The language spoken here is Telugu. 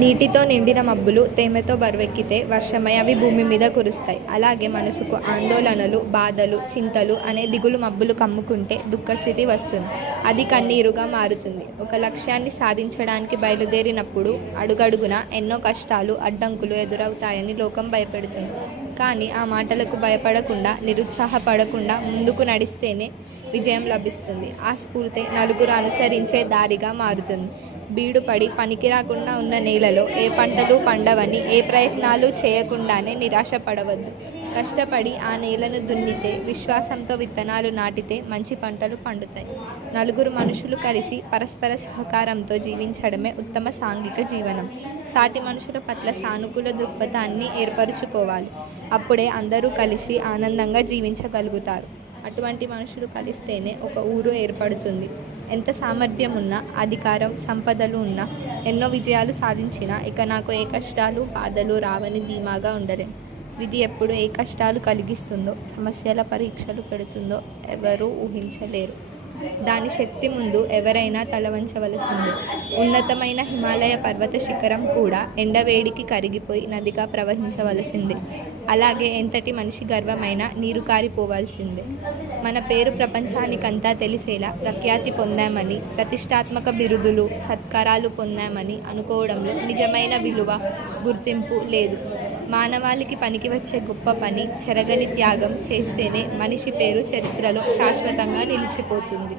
నీటితో నిండిన మబ్బులు తేమతో బరువెక్కితే వర్షమై అవి భూమి మీద కురుస్తాయి. అలాగే మనసుకు ఆందోళనలు, బాధలు, చింతలు అనే దిగులు మబ్బులు కమ్ముకుంటే దుఃఖస్థితి వస్తుంది. అది కన్నీరుగా మారుతుంది. ఒక లక్ష్యాన్ని సాధించడానికి బయలుదేరినప్పుడు అడుగడుగునా ఎన్నో కష్టాలు, అడ్డంకులు ఎదురవుతాయని లోకం భయపెడుతుంది. కానీ ఆ మాటలకు భయపడకుండా, నిరుత్సాహపడకుండా ముందుకు నడిస్తేనే విజయం లభిస్తుంది. ఆ స్ఫూర్తే నలుగురు అనుసరించే దారిగా మారుతుంది. బీడుపడి పనికి రాకుండా ఉన్న నేలలో ఏ పంటలు పండవని ఏ ప్రయత్నాలు చేయకుండానే నిరాశపడవద్దు. కష్టపడి ఆ నేలను దున్నితే, విశ్వాసంతో విత్తనాలు నాటితే మంచి పంటలు పండుతాయి. నలుగురు మనుషులు కలిసి పరస్పర సహకారంతో జీవించడమే ఉత్తమ సాంఘిక జీవనం. సాటి మనుషుల పట్ల సానుకూల దృక్పథాన్ని ఏర్పరచుకోవాలి. అప్పుడే అందరూ కలిసి ఆనందంగా జీవించగలుగుతారు. అటువంటి మనుషులు కలిస్తేనే ఒక ఊరు ఏర్పడుతుంది. ఎంత సామర్థ్యం ఉన్నా, అధికారం, సంపదలు ఉన్నా, ఎన్నో విజయాలు సాధించినా ఇక నాకు ఏ కష్టాలు, బాధలు రావని ధీమాగా ఉండలేం. విధి ఎప్పుడు ఏ కష్టాలు కలిగిస్తుందో, సమస్యల పరీక్షలు పెడుతుందో ఎవరూ ఊహించలేరు. దాని శక్తి ముందు ఎవరైనా తలవంచవలసిందే. ఉన్నతమైన హిమాలయ పర్వత శిఖరం కూడా ఎండవేడికి కరిగిపోయి నదిగా ప్రవహించవలసిందే. అలాగే ఎంతటి మనిషి గర్వమైనా నీరు కారిపోవాల్సిందే. మన పేరు ప్రపంచానికంతా తెలిసేలా ప్రఖ్యాతి పొందామని, ప్రతిష్టాత్మక బిరుదులు, సత్కారాలు పొందామని అనుకోవడంలో నిజమైన విలువ, గుర్తింపు లేదు. మానవాళికి పనికి వచ్చే గొప్ప పని, చెరగని త్యాగం చేస్తేనే మనిషి పేరు చరిత్రలో శాశ్వతంగా నిలిచిపోతుంది.